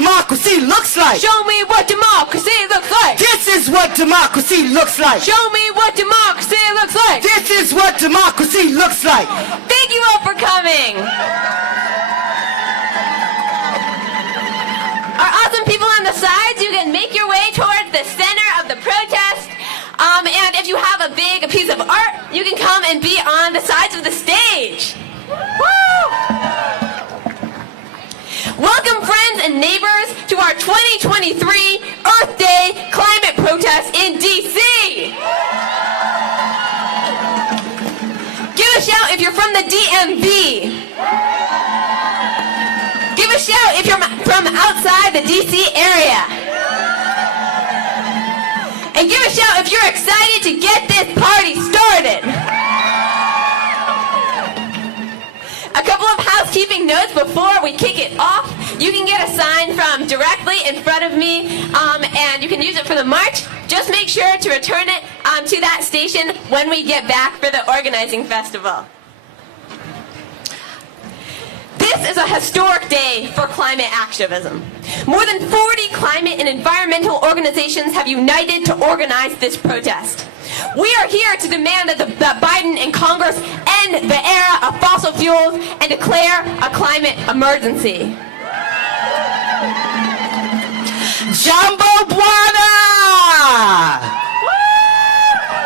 democracy looks like. Show me what democracy looks like. This is what democracy looks like. Show me what democracy looks like. This is what democracy looks like. Thank you all for coming. Our awesome people on the sides, you can make your way towards the center of the protest. And if you have a big piece of art, you can come and be on the sides of the stage. Woo! Welcome, friends and neighbors, to our 2023 Earth Day climate protest in D.C. Give a shout if you're from the DMV. Give a shout if you're from outside the D.C. area. And give a shout if you're excited to get this party started. A couple of housekeeping notes before we kick it off. You can get a sign from directly in front of me, and you can use it for the march. Just make sure to return it to that station when we get back for the organizing festival. This is a historic day for climate activism. More than 40 climate and environmental organizations have united to organize this protest. We are here to demand that Biden and Congress end the era of fossil fuels and declare a climate emergency. Jambo Bwana!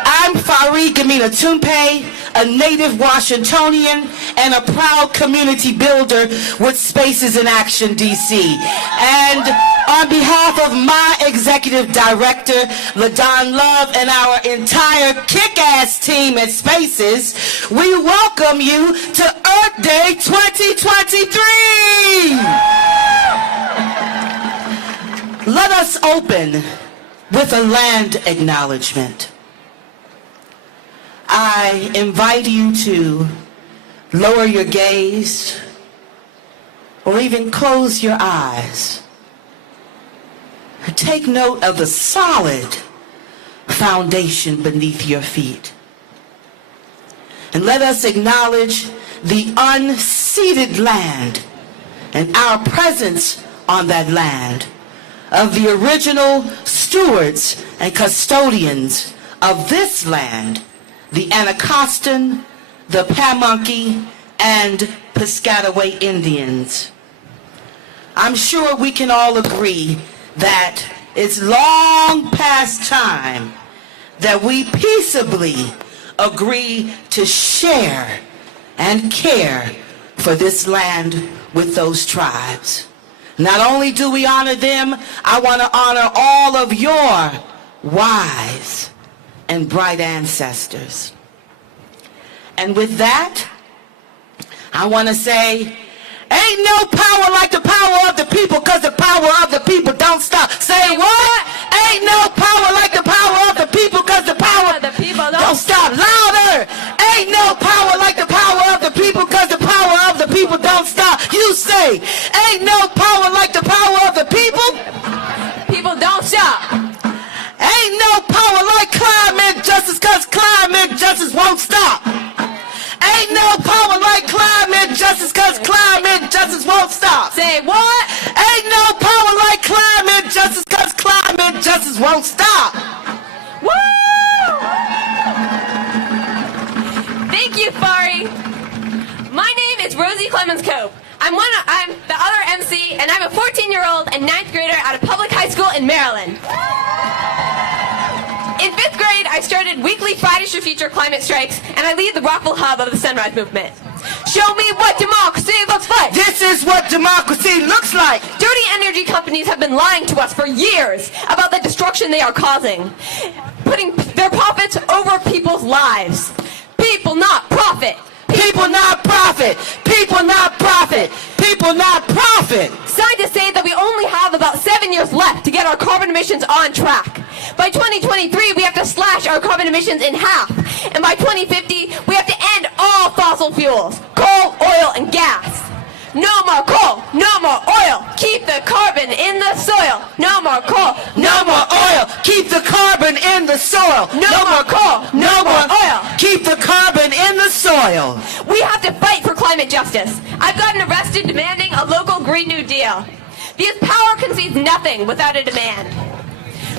I'm Farid Gamina Tumpe, a native Washingtonian and a proud community builder with Spaces in Action DC. And on behalf of my executive director, LaDon Love, and our entire kick-ass team at Spaces, we welcome you to Earth Day 2023! Let us open with a land acknowledgement. I invite you to lower your gaze or even close your eyes. Take note of the solid foundation beneath your feet. And let us acknowledge the unceded land and our presence on that land of the original stewards and custodians of this land, the Anacostan, the Pamunkey, and Piscataway Indians. I'm sure we can all agree that it's long past time that we peaceably agree to share and care for this land with those tribes. Not only do we honor them, I want to honor all of your wise and bright ancestors. And with that, I want to say, ain't no power like the power of the people, because the power of the people don't stop. Say what? Ain't no power like the power of the people, because the power of the people don't stop. Louder! Ain't no power like the power of the people, because the power of the people don't stop. You say, ain't no power like the power of the people. People don't stop. Ain't no power like climate justice, because climate justice won't stop. Ain't no power like climate justice, because climate justice won't stop. Say what? Ain't no power like climate justice, because climate justice won't stop. Woo! Thank you, Fari. My name is Rosie Clemens-Cope. I'm the other MC, and I'm a 14-year-old and 9th grader at a public high school in Maryland. In 5th grade, I started weekly Fridays for Future climate strikes, and I lead the Rockville hub of the Sunrise Movement. Show me what democracy looks like. This is what democracy looks like. Dirty energy companies have been lying to us for years about the destruction they are causing, putting their profits over people's lives. People, not profit. People, not profit. People, not profit. People, not profit. Scientists say that we only have about 7 years left to get our carbon emissions on track. By 2023, we have to slash our carbon emissions in half. And by 2050, we have to end all fossil fuels, coal, oil, and gas. No more coal, no more oil, keep the carbon in the soil. No more coal, no more oil, keep the carbon in the soil. No more coal, no more oil, keep the carbon in the soil. We have to fight for climate justice. I've gotten arrested demanding a local Green New Deal. Because power concedes nothing without a demand.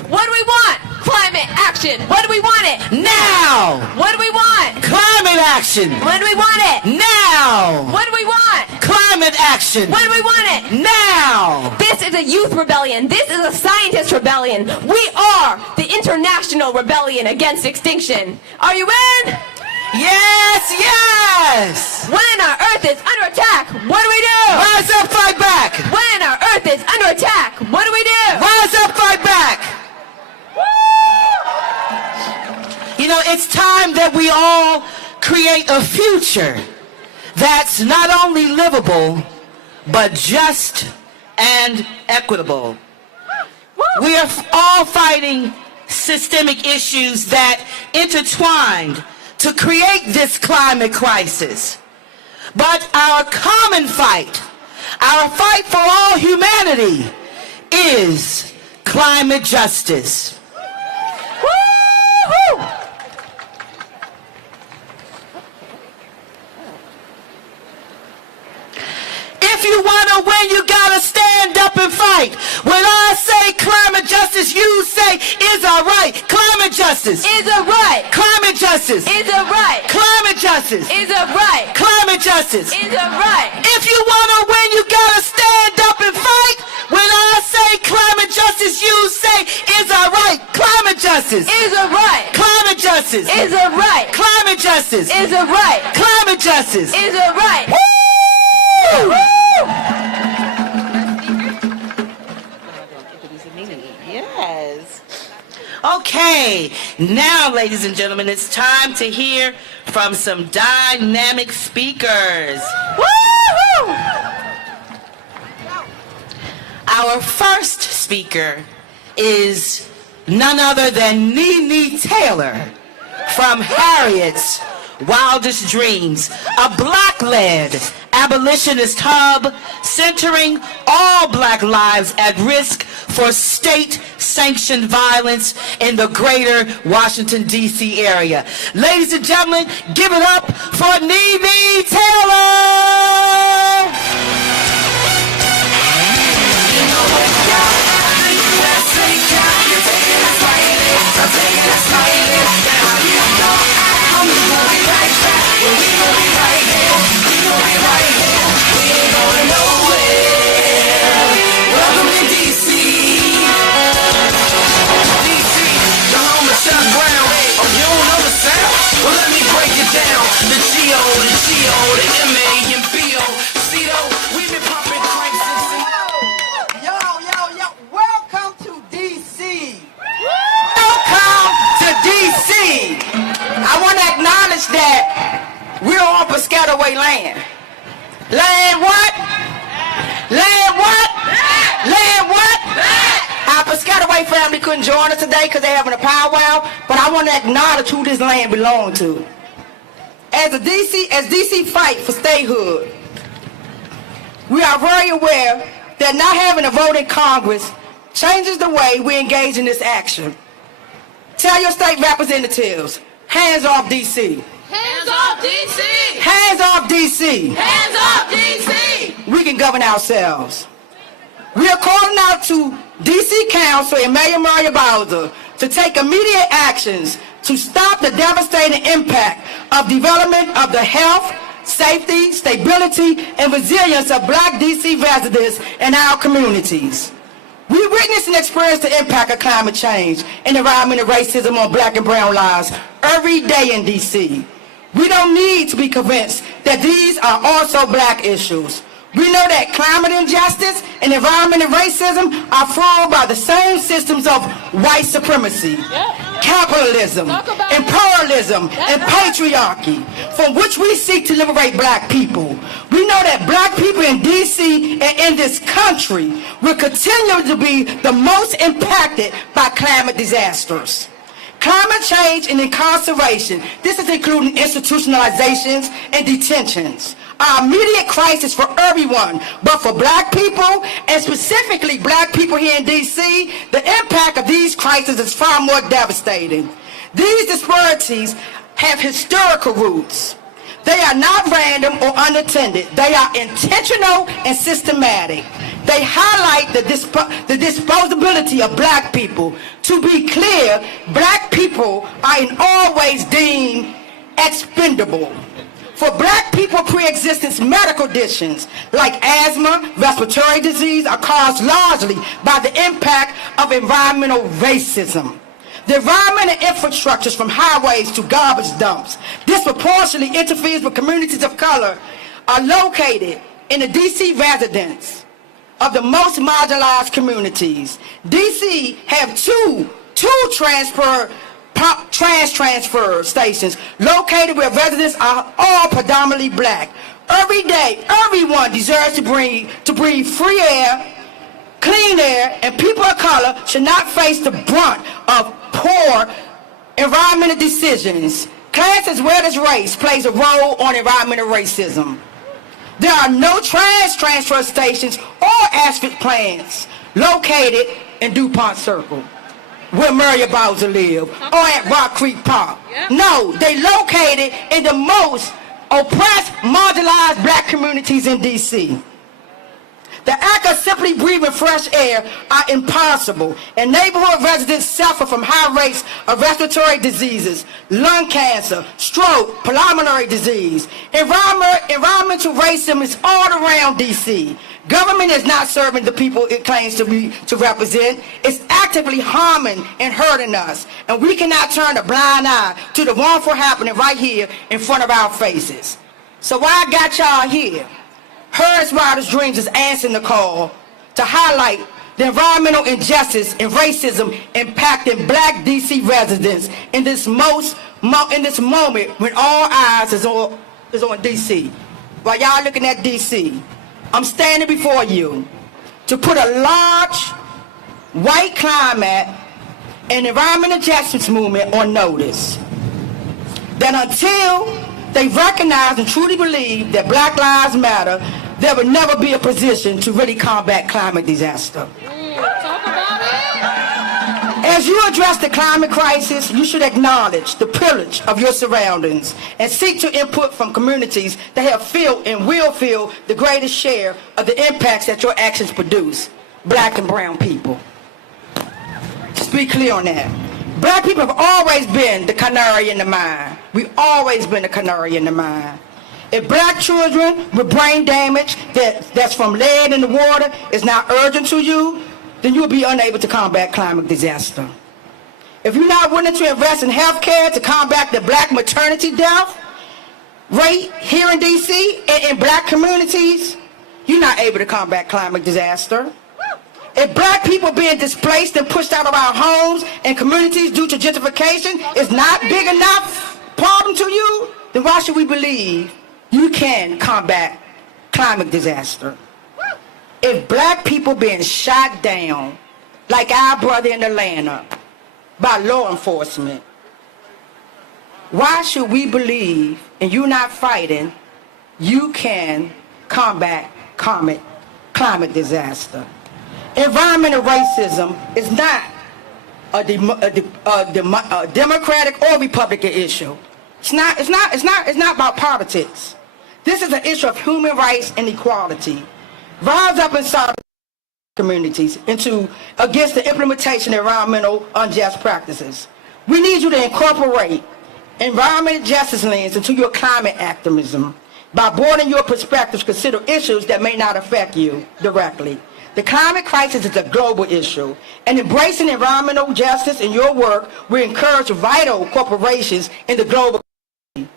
What do we want? Climate action. What do we want it? Now! What do we want? Climate action! When do we want it? Now! What do we want? Climate action! When do we want it? Now! This is a youth rebellion. This is a scientist rebellion. We are the international rebellion against extinction. Are you in? Yes, yes! When our Earth is under attack, what do we do? Rise up, fight back! When our Earth is under attack, what do we do? Rise up, fight back! You know, it's time that we all create a future that's not only livable, but just and equitable. We are all fighting systemic issues that intertwined to create this climate crisis. But our common fight, our fight for all humanity, is climate justice. Woo-hoo! If you want to win, you got to stand up and fight. When I say climate justice, you say, is a right. Climate justice. Is a right. Climate justice. Is a right. Climate justice. Is a right. Climate justice. Is a right. If you want to win, you got to stand up and fight. When I say climate justice, you say, is a right. Climate justice. Is a right. Climate justice. Is a right. Climate justice. Is a right. Climate justice. Is a right. Woo! Yes. Okay, now, ladies and gentlemen, it's time to hear from some dynamic speakers. Woo-hoo! Our first speaker is none other than Nene Taylor from Harriet's Wildest Dreams, a Black-led abolitionist hub centering all Black lives at risk for state-sanctioned violence in the greater Washington, D.C. area. Ladies and gentlemen, give it up for Nene Taylor! Welcome to DC. Oh, you don't know the sound? Well, let me break it down. The G-O, the G-O, the M-A, and B-O. C-O, we've been popping cranks since... Yo, welcome to DC. Welcome to D.C. I want to acknowledge that we're on Piscataway land. Land what? Land what? Land what? Our Piscataway family couldn't join us today because they're having a powwow, but I want to acknowledge who this land belongs to. As DC fight for statehood, we are very aware that not having a vote in Congress changes the way we engage in this action. Tell your state representatives, hands off DC. Hands off DC! Hands off DC. Hands off DC! We can govern ourselves. We are calling out to DC Council and Mayor Mario Bowser to take immediate actions to stop the devastating impact of development of the health, safety, stability, and resilience of Black DC residents in our communities. We witness and experience the impact of climate change and environmental racism on Black and brown lives every day in DC. We don't need to be convinced that these are also Black issues. We know that climate injustice and environmental racism are fueled by the same systems of white supremacy, capitalism, imperialism, and patriarchy, from which we seek to liberate Black people. We know that Black people in DC and in this country will continue to be the most impacted by climate disasters. Climate change and incarceration, this is including institutionalizations and detentions, are immediate crisis for everyone, but for Black people, and specifically Black people here in DC, the impact of these crises is far more devastating. These disparities have historical roots. They are not random or unattended. They are intentional and systematic. They highlight the disposability of black people. To be clear, black people are in all ways deemed expendable. For black people, pre-existence medical conditions like asthma, respiratory disease are caused largely by the impact of environmental racism. The environmental infrastructures from highways to garbage dumps disproportionately interferes with communities of color are located in the D.C. residents of the most marginalized communities. D.C. have two transfer stations located where residents are all predominantly black. Every day, everyone deserves to breathe free air, clean air, and people of color should not face the brunt of poor environmental decisions. Class as well as race plays a role on environmental racism. There are no trash transfer stations or asphalt plants located in DuPont Circle, where Murray Bowser live, or at Rock Creek Park. No, they located in the most oppressed, marginalized black communities in D.C. The act of simply breathing fresh air are impossible, and neighborhood residents suffer from high rates of respiratory diseases, lung cancer, stroke, pulmonary disease. Environmental racism is all around D.C. Government is not serving the people it claims to represent. It's actively harming and hurting us, and we cannot turn a blind eye to the wrongful happening right here in front of our faces. So why I got y'all here? Hers Wildest Dreams is answering the call to highlight the environmental injustice and racism impacting black D.C. residents in this moment when all eyes is on D.C. While y'all looking at D.C., I'm standing before you to put a large white climate and environmental justice movement on notice that until they recognize and truly believe that Black Lives Matter, there will never be a position to really combat climate disaster. Talk about it. As you address the climate crisis, you should acknowledge the privilege of your surroundings and seek to input from communities that have felt and will feel the greatest share of the impacts that your actions produce, black and brown people. Just be clear on that. Black people have always been the canary in the mine. We've always been the canary in the mine. If black children with brain damage that's from lead in the water is not urgent to you, then you'll be unable to combat climate disaster. If you're not willing to invest in health care to combat the black maternity death rate here in D.C. and in black communities, you're not able to combat climate disaster. If black people being displaced and pushed out of our homes and communities due to gentrification is not big enough problem to you, then why should we believe you can combat climate disaster? If black people being shot down like our brother in Atlanta by law enforcement, why should we believe, and you not fighting, you can combat climate disaster? Environmental racism is not a Democratic or Republican issue. It's not about politics. This is an issue of human rights and equality. Rise up inside communities against the implementation of environmental unjust practices. We need you to incorporate environmental justice lens into your climate activism by broadening your perspectives, consider issues that may not affect you directly. The climate crisis is a global issue, and embracing environmental justice in your work will encourage vital corporations in the global community.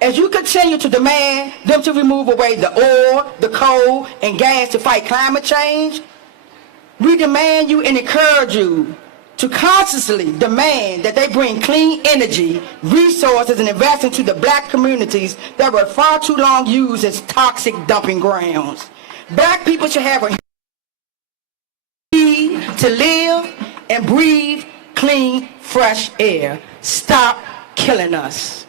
As you continue to demand them to remove away the oil, the coal, and gas to fight climate change, we demand you and encourage you to consciously demand that they bring clean energy, resources, and invest into the black communities that were far too long used as toxic dumping grounds. Black people should have a to live and breathe clean, fresh air. Stop killing us.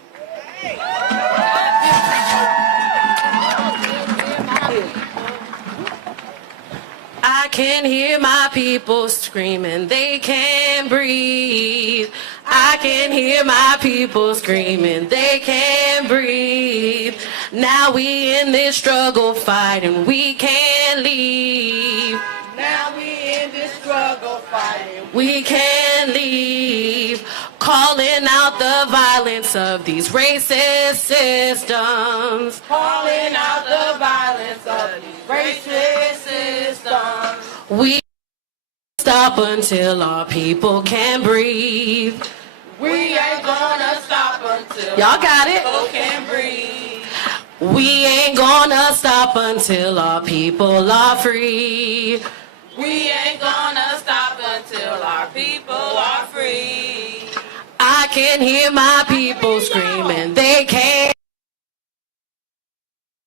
I can hear my people screaming, they can't breathe. I can hear my people screaming, they can't breathe. Now we in this struggle fighting, we can't leave. we can't leave. Calling out the violence of these racist systems. Calling out the violence of these racist systems. We stop until our people can breathe. We ain't gonna stop until Y'all got it? people can breathe. We ain't gonna stop until our people are free. We ain't gonna stop until our people are free. I can hear my people screaming, they can't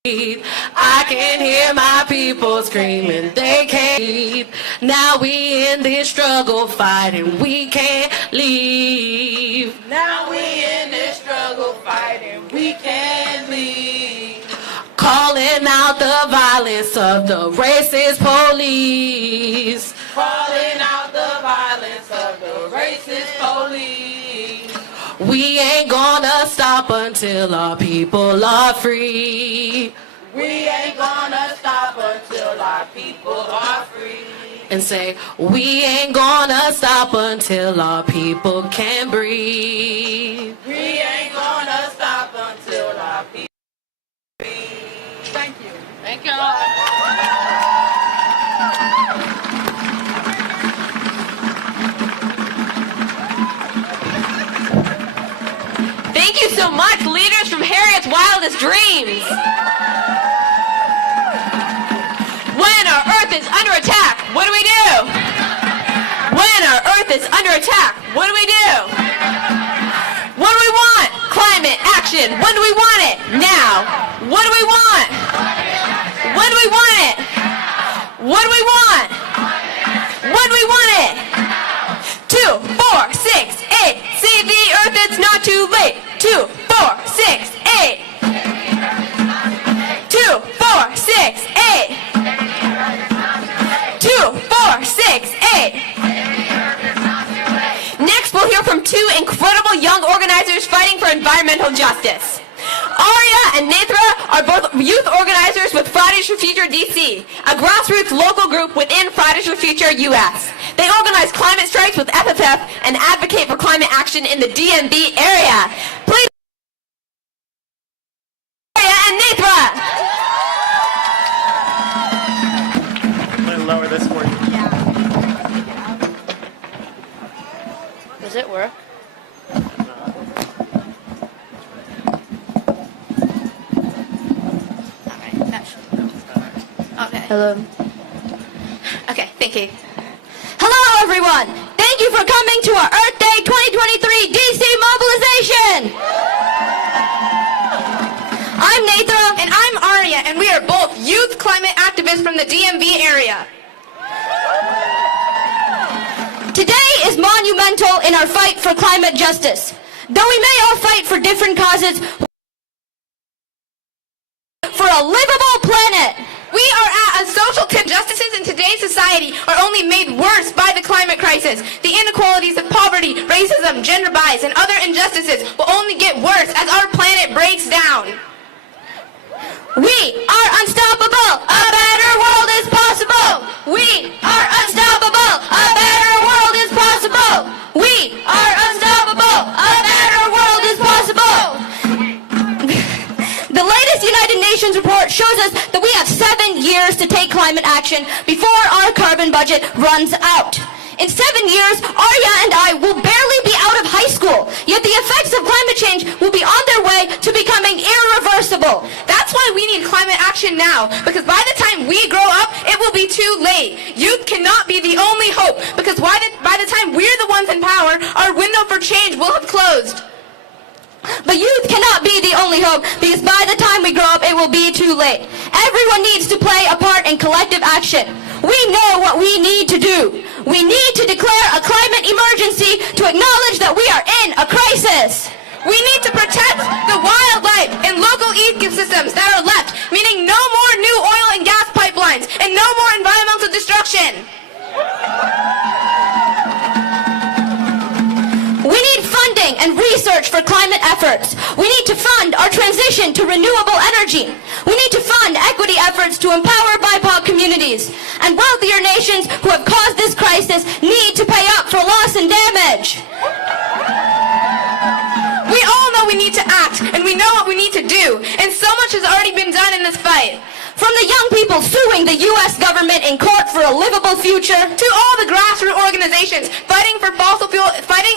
breathe. I can hear my people screaming, they can't breathe. Now we in this struggle fighting, we can't leave. Now we in this struggle fighting, we can't leave. Calling out the violence of the racist police. Calling out the violence of the racist police. We ain't gonna stop until our people are free. We ain't gonna stop until our people are free. And say, we ain't gonna stop until our people can breathe. We ain't gonna stop until our people free. Thank you. Thank y'all. Thank you so much, leaders from Harriet's Wildest Dreams. When our Earth is under attack, what do we do? When our Earth is under attack, what do we do? What do we want? Climate action. When do we want it? Now. What do we want? When do we want it? What do we want? When do we want it? 2, 4, 6, 8. See the Earth, it's not too late. 2, 4, 6, 8. 2, 4, 6, 8. 2, 4, 6, 8. Next, we'll hear from two incredible young organizers fighting for environmental justice. Aria and Netra are both youth organizers with Fridays for Future DC, a grassroots local group within Fridays for Future US. They organize climate strikes with FFF and advocate for climate action in the DMV area. Please, Aria and Netra. I'm going to lower this for you. Does it work? Alright, that should go. Okay. Hello. Okay, thank you. Hello, everyone! Thank you for coming to our Earth Day 2023 DC mobilization! I'm Netra. And I'm Aria, and we are both youth climate activists from the DMV area. Today is monumental in our fight for climate justice. Though we may all fight for different causes, for a livable planet. We are at a social injustices in today's society are only made worse by the climate crisis. The inequalities of poverty, racism, gender bias, and other injustices will only get worse as our planet breaks down. We are unstoppable. A better world is possible. We are unstoppable. A better world is possible. We are unstoppable. A better world is possible. The latest United Nations report shows us that we have 7 years to take climate action before our carbon budget runs out. In 7 years, Arya and I will barely be out of high school, yet the effects of climate change will be on their way to becoming irreversible. That's why we need climate action now, because by the time we grow up, it will be too late. Youth cannot be the only hope, because by the time we're the ones in power, our window for change will have closed. But youth cannot be the only hope, because by the time we grow up, it will be too late. Everyone needs to play a part in collective action. We know what we need to do. We need to declare a climate emergency to acknowledge that we are in a crisis. We need to protect the wildlife and local ecosystems that are left, meaning no more new oil and gas pipelines and no more environmental destruction. We need funding and research for climate efforts. We need to fund our transition to renewable energy. We need to fund equity efforts to empower BIPOC communities. And wealthier nations who have caused this crisis need to pay up for change. We all know we need to act, and we know what we need to do, and so much has already been done in this fight. From the young people suing the U.S. government in court for a livable future, To all the grassroots organizations fighting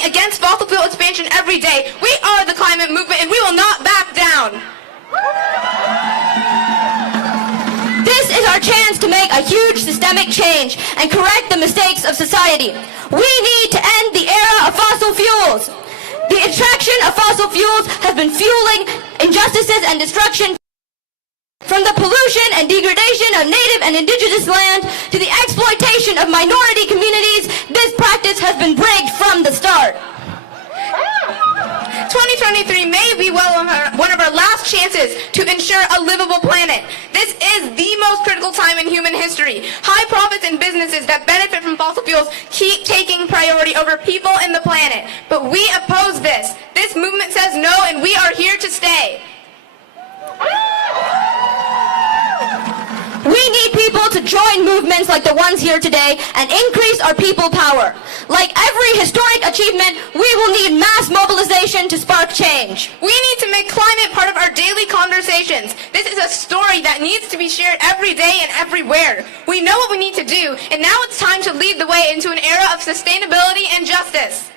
against fossil fuel expansion every day, we are the climate movement, and we will not back down. this is our chance to make a huge systemic change and correct the mistakes of society. We need to end the era of fossil fuels. The extraction of fossil fuels has been fueling injustices and destruction, from the pollution and degradation of native and indigenous land to the exploitation of minority communities. This practice has been rigged from the start. 2023 may be one of our last chances to ensure a livable planet. This is the most critical time in human history. High profits and businesses that benefit from fossil fuels keep taking priority over people and the planet. But we oppose this. This movement says no, and we are here to stay. We need people to join movements like the ones here today and increase our people power. Like every historic achievement, we will need mass mobilization to spark change. We need to make climate part of our daily conversations. This is a story that needs to be shared every day and everywhere. We know what we need to do, and now it's time to lead the way into an era of sustainability and justice.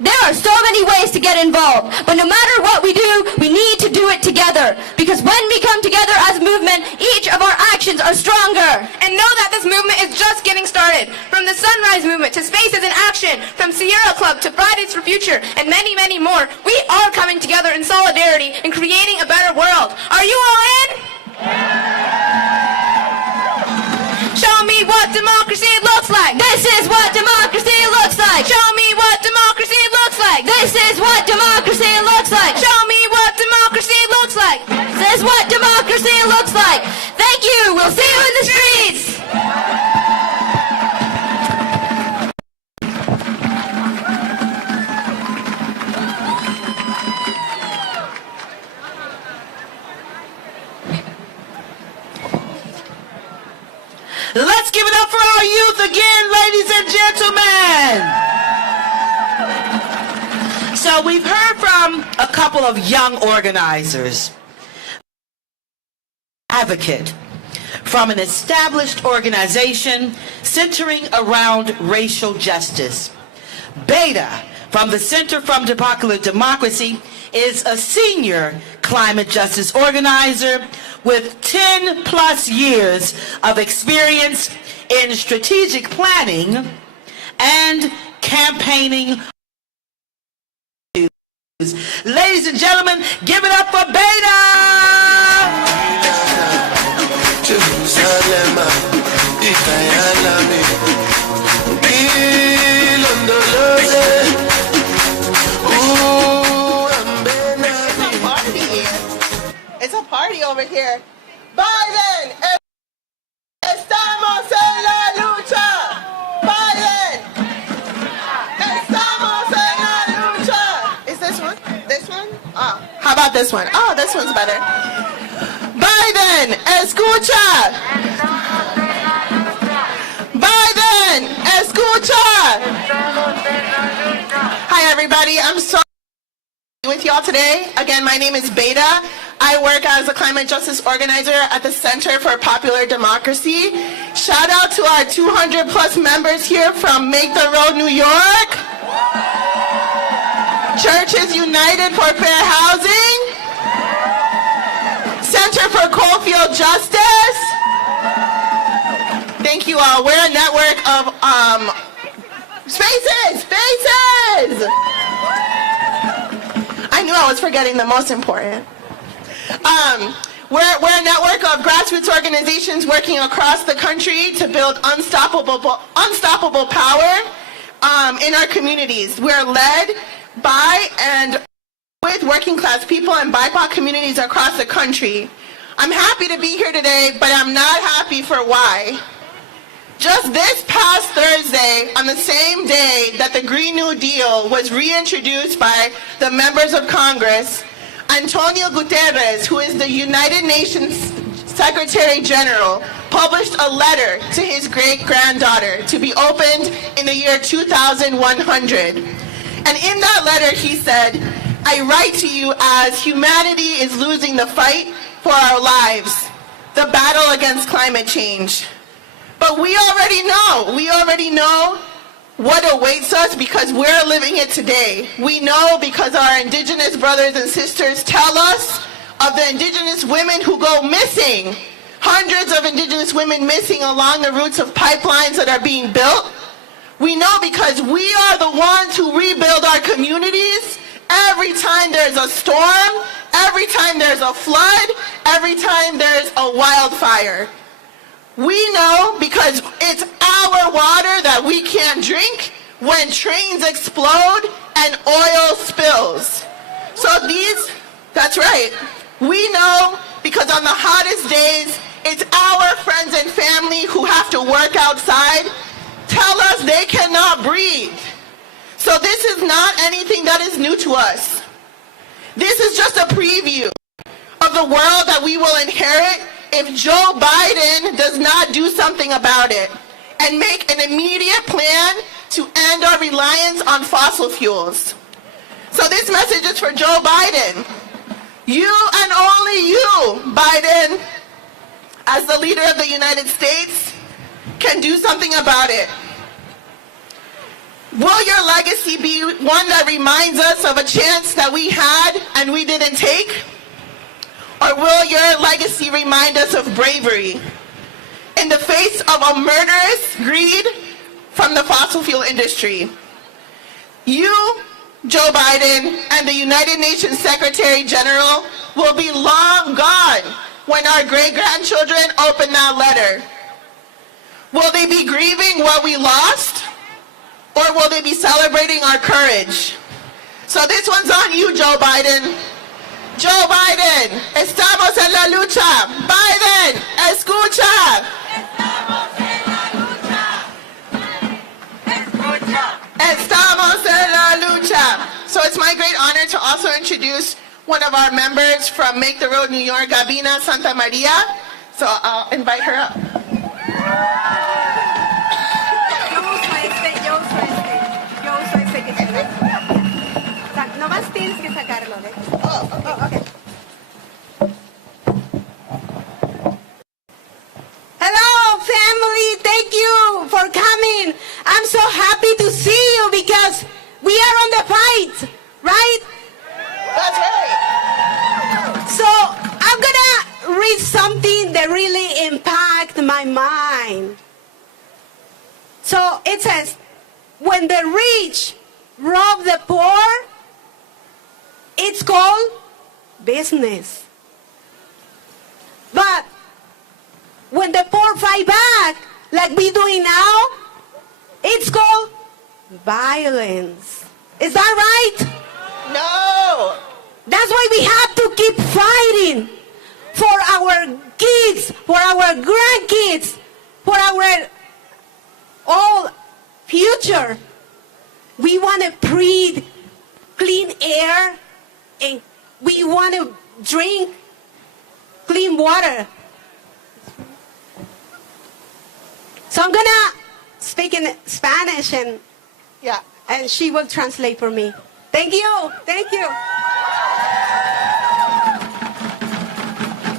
There are so many ways to get involved, but no matter what we do, we need to do it together. Because when we come together as a movement, each of our actions are stronger. And know that this movement is just getting started. From the Sunrise Movement to Spaces in Action, from Sierra Club to Fridays for Future, and many, many more, we are coming together in solidarity and creating a better world. Are you all in? Show me what democracy looks like. This is what democracy looks like. Show me what democracy looks like. This is what democracy looks like. Show me what democracy looks like. This is what democracy looks like. Thank you. We'll see you in the streets. Let's give it up for our youth again, ladies and gentlemen. So we've heard from a couple of young organizers. Advocate from an established organization centering around racial justice. Beta from the Center for Democracy is a senior climate justice organizer with 10 plus years of experience in strategic planning and campaigning. Ladies and gentlemen, give it up for Beta! It's a party over here. Biden, estamos en la lucha. Biden, estamos en la lucha. Is this one? This one? Oh, how about this one? Oh, this one's better. Biden, escucha. Biden, escucha. Hi, everybody. I'm sorry to be with y'all today. Again, my name is Beta. I work as a climate justice organizer at the Center for Popular Democracy. Shout out to our 200 plus members here from Make the Road, New York. Churches United for Fair Housing. Center for Coalfield Justice. Thank you all. We're a network of spaces. I knew I was forgetting the most important. We're a network of grassroots organizations working across the country to build unstoppable power in our communities. We're led by and with working class people and BIPOC communities across the country. I'm happy to be here today, but I'm not happy for why. Just this past Thursday, on the same day that the Green New Deal was reintroduced by the members of Congress, Antonio Guterres, who is the United Nations Secretary General, published a letter to his great-granddaughter to be opened in the year 2100. And in that letter, he said, I write to you as humanity is losing the fight for our lives, the battle against climate change. But we already know what awaits us because we're living it today. We know because our indigenous brothers and sisters tell us of the indigenous women who go missing. Hundreds of indigenous women missing along the routes of pipelines that are being built. We know because we are the ones who rebuild our communities every time there's a storm, every time there's a flood, every time there's a wildfire. We know because it's our water that we can't drink when trains explode and oil spills. So that's right. We know because on the hottest days, it's our friends and family who have to work outside tell us they cannot breathe. So this is not anything that is new to us. This is just a preview of the world that we will inherit if Joe Biden does not do something about it and make an immediate plan to end our reliance on fossil fuels. So this message is for Joe Biden. You and only you, Biden, as the leader of the United States, can do something about it. Will your legacy be one that reminds us of a chance that we had and we didn't take? Or will your legacy remind us of bravery in the face of a murderous greed from the fossil fuel industry? You, Joe Biden, and the United Nations Secretary General will be long gone when our great-grandchildren open that letter. Will they be grieving what we lost? Or will they be celebrating our courage? So this one's on you, Joe Biden. Joe Biden, estamos en la lucha. Biden, escucha. Estamos en la lucha. Escucha. Estamos en la lucha. So it's my great honor to also introduce one of our members from Make the Road New York, Gabina Santa Maria. So I'll invite her up. Nomás tienes que sacarlo, ¿eh? Okay. Hello, family. Thank you for coming. I'm so happy to see you because we are on the fight, right? That's right. So I'm gonna read something that really impacted my mind. So it says, when the rich rob the poor, it's called business. But when the poor fight back, like we doing now, it's called violence. Is that right? No. That's why we have to keep fighting for our kids, for our grandkids, for our all future. We want to breathe clean air and we want to drink clean water. So I'm gonna speak in Spanish and she will translate for me. Thank you.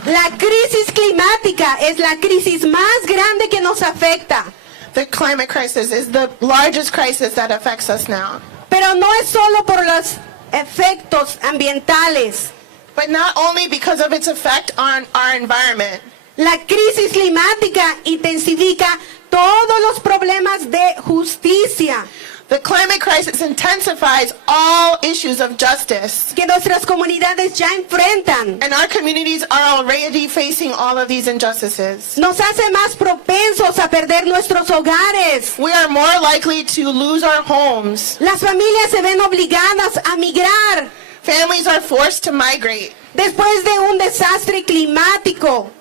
La crisis climática es la crisis más grande que nos afecta. The climate crisis is the largest crisis that affects us now. Pero no es solo por los efectos ambientales. But not only because of its effect on our environment. La crisis climática intensifica todos los problemas de justicia. The climate crisis intensifies all issues of justice. Que nuestras comunidades ya enfrentan. And our communities are already facing all of these injustices. Nos hace más propensos a perder nuestros hogares. We are more likely to lose our homes. Las familias se ven obligadas a migrar. Families are forced to migrate. Después de un desastre climático.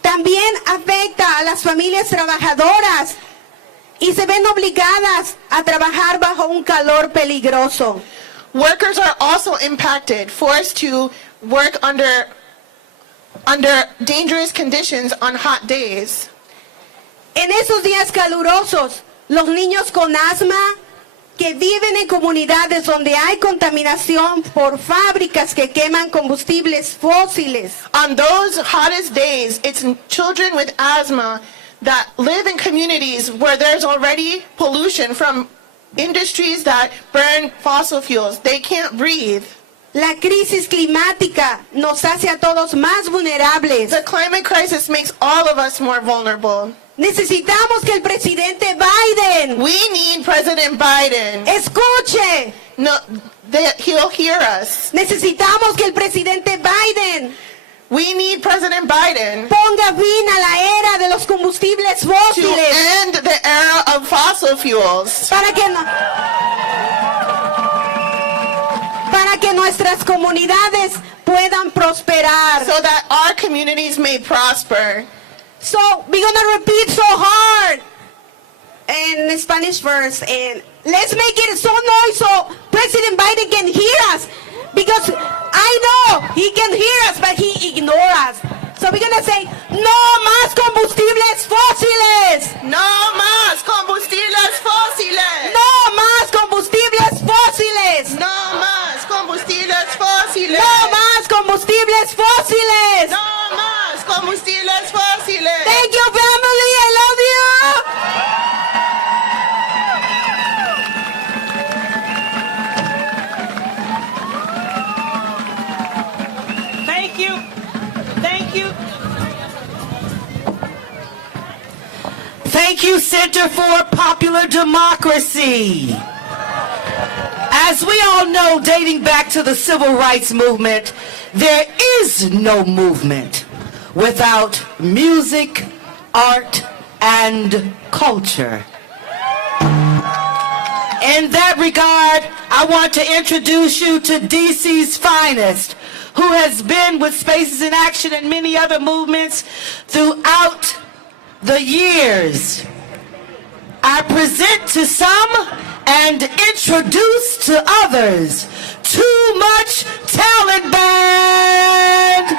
También afecta a las familias trabajadoras. Y se ven obligadas a trabajar bajo un calor peligroso. Workers are also impacted, forced to work under dangerous conditions on hot days. En esos días calurosos, los niños con asma, que viven en comunidades donde hay contaminación por fábricas que queman combustibles fósiles. On those hottest days, it's children with asthma that live in communities where there's already pollution from industries that burn fossil fuels. They can't breathe. La crisis climática nos hace a todos más vulnerables. The climate crisis makes all of us more vulnerable. Necesitamos que el presidente Biden We need President Biden. escuche. No, he'll hear us. Necesitamos que el presidente Biden We need President Biden ponga fin a la era de los combustibles to fósiles end the era of fossil fuels para que nuestras comunidades puedan prosperar. so that our communities may prosper. So we're gonna repeat so hard in Spanish first, and let's make it so noise so President Biden can hear us, because I know he can hear us, but he ignores us. So we're gonna say, no más combustibles fósiles. No más combustibles fósiles. No más combustibles fósiles. No más combustibles fósiles. No más combustibles fósiles. No más combustibles fósiles. Thank you, family. I love you. Thank you. Thank you. Thank you, Center for Popular Democracy. As we all know, dating back to the civil rights movement, there is no movement without music, art, and culture. In that regard, I want to introduce you to DC's finest, who has been with Spaces in Action and many other movements throughout the years. I present to some and introduce to others Too Much Talent Band.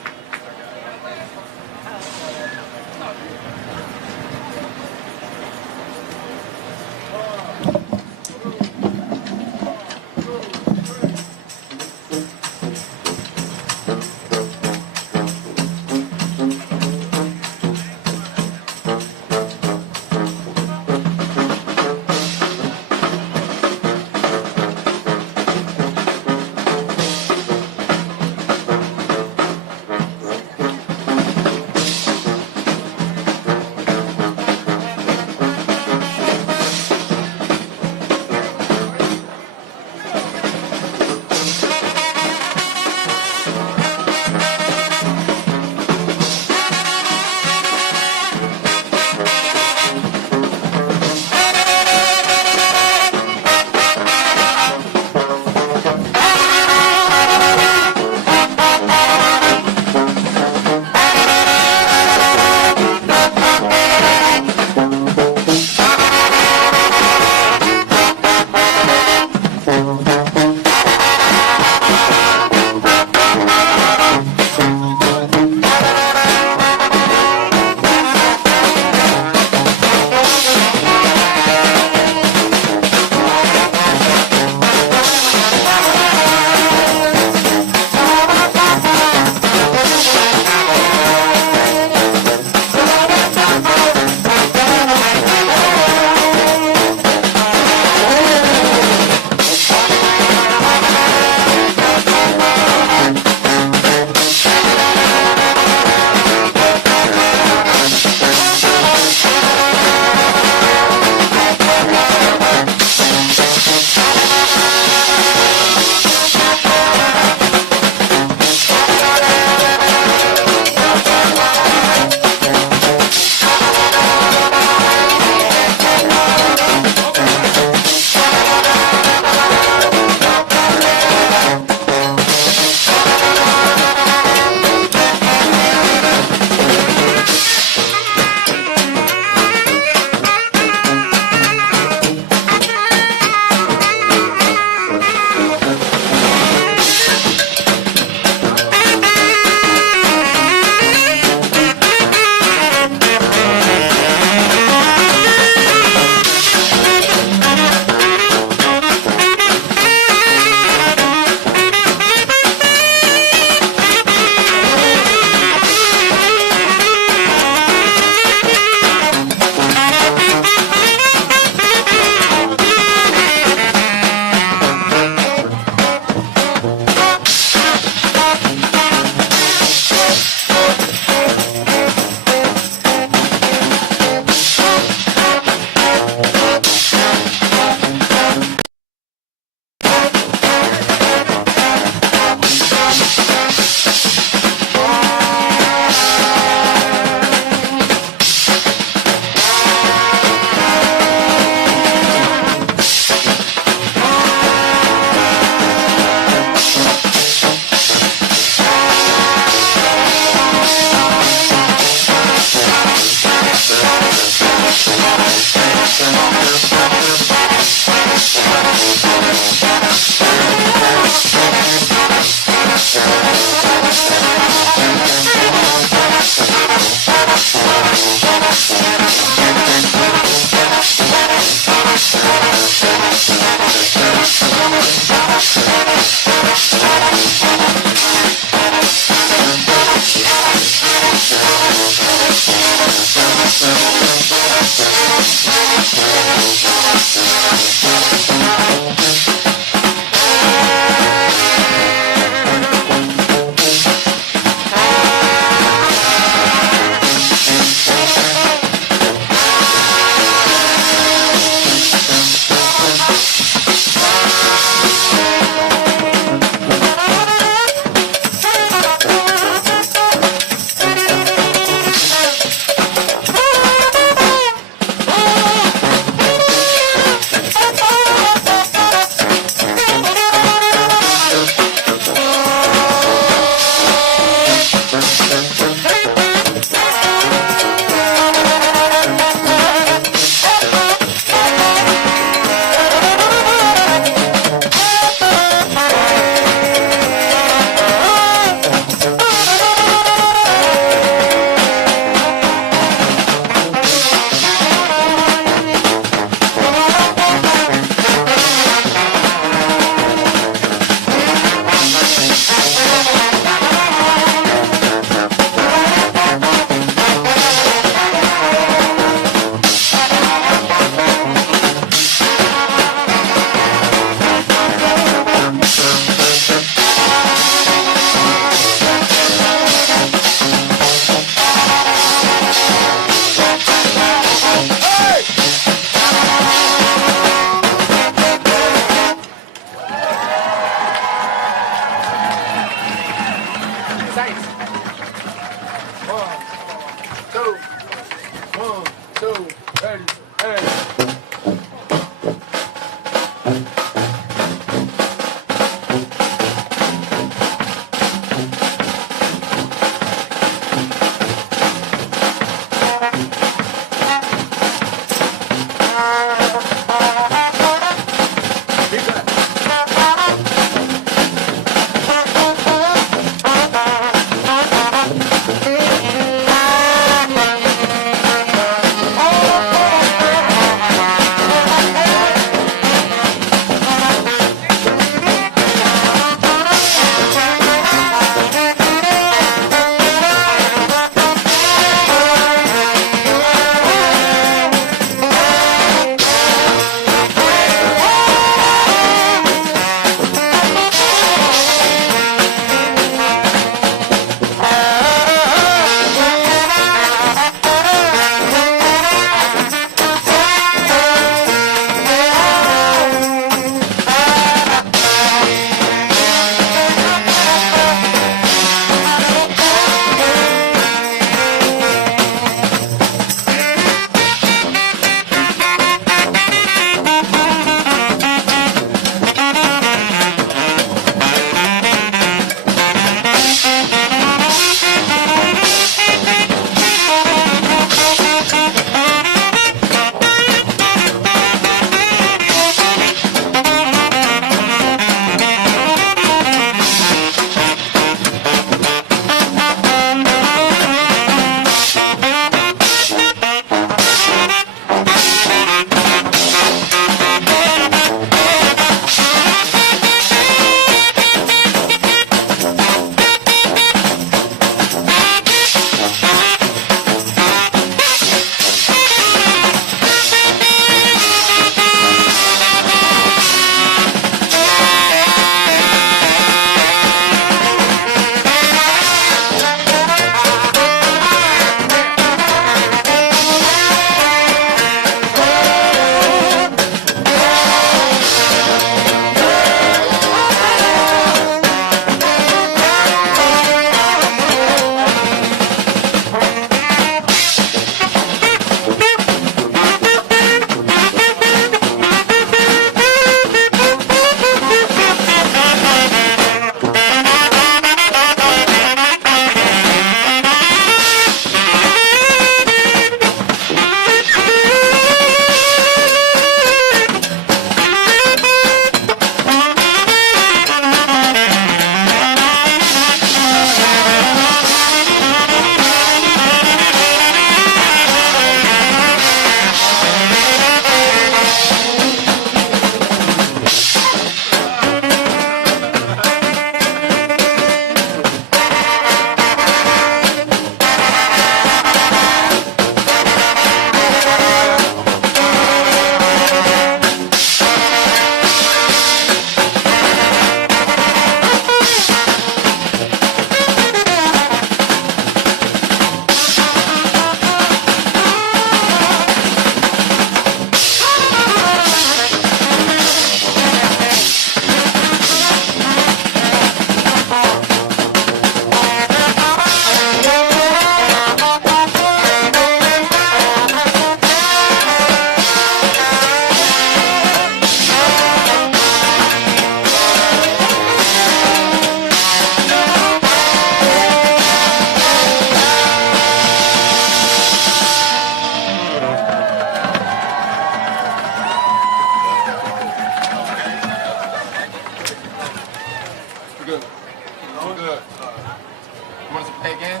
Good. Good. You want us to play again?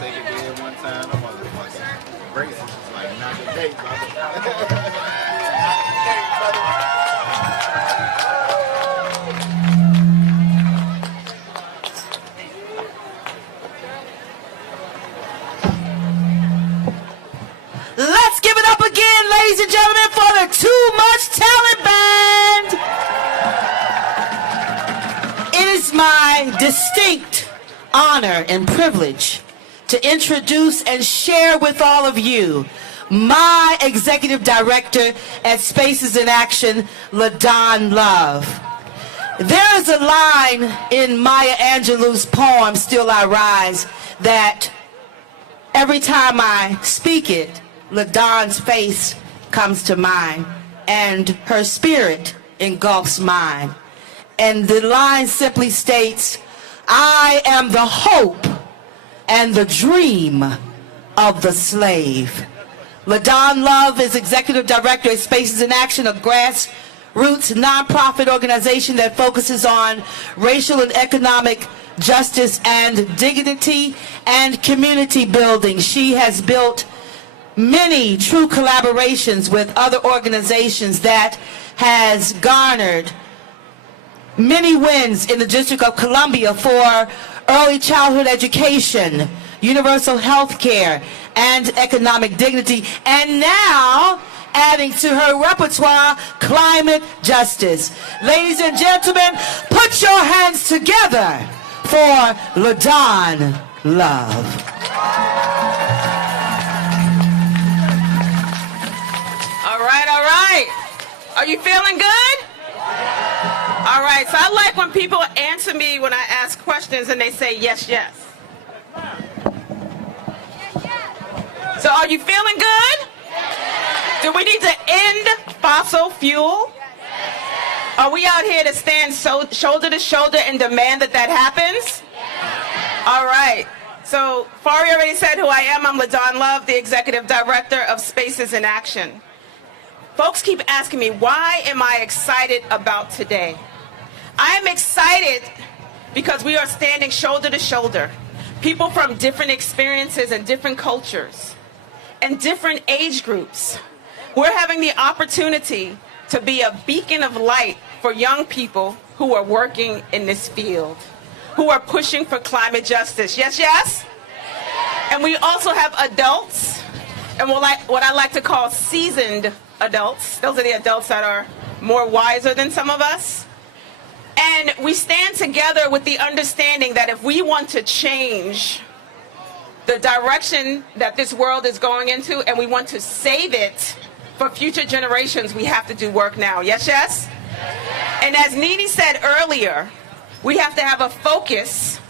Take it again one time. I'm motherfucking crazy. It's like not the day, brother. Not the day, brother. Let's give it up again, ladies and gentlemen, for the Too Much Talent Band. It is my distinct honor and privilege to introduce and share with all of you my executive director at Spaces in Action, LaDon Love. There is a line in Maya Angelou's poem, Still I Rise, that every time I speak it, LaDon's face comes to mind, and her spirit engulfs mine. And the line simply states, I am the hope and the dream of the slave. LaDon Love is Executive Director at Spaces in Action, a grassroots nonprofit organization that focuses on racial and economic justice and dignity and community building. She has built many true collaborations with other organizations that has garnered many wins in the District of Columbia for early childhood education, universal health care, and economic dignity, and now adding to her repertoire, climate justice. Ladies and gentlemen, put your hands together for LaDon Love. All right. Are you feeling good? All right, so I like when people answer me when I ask questions and they say yes, yes. So are you feeling good? Do we need to end fossil fuel? Are we out here to stand shoulder to shoulder and demand that that happens? All right. So Fari already said who I am. I'm LaDon Love, the Executive Director of Spaces in Action. Folks keep asking me, why am I excited about today? I am excited because we are standing shoulder to shoulder. People from different experiences and different cultures and different age groups. We're having the opportunity to be a beacon of light for young people who are working in this field, who are pushing for climate justice. Yes, yes? And we also have adults, and what I like to call seasoned adults. Those are the adults that are more wiser than some of us. And we stand together with the understanding that if we want to change the direction that this world is going into and we want to save it for future generations, we have to do work now. Yes, yes? And as Nene said earlier, we have to have a focus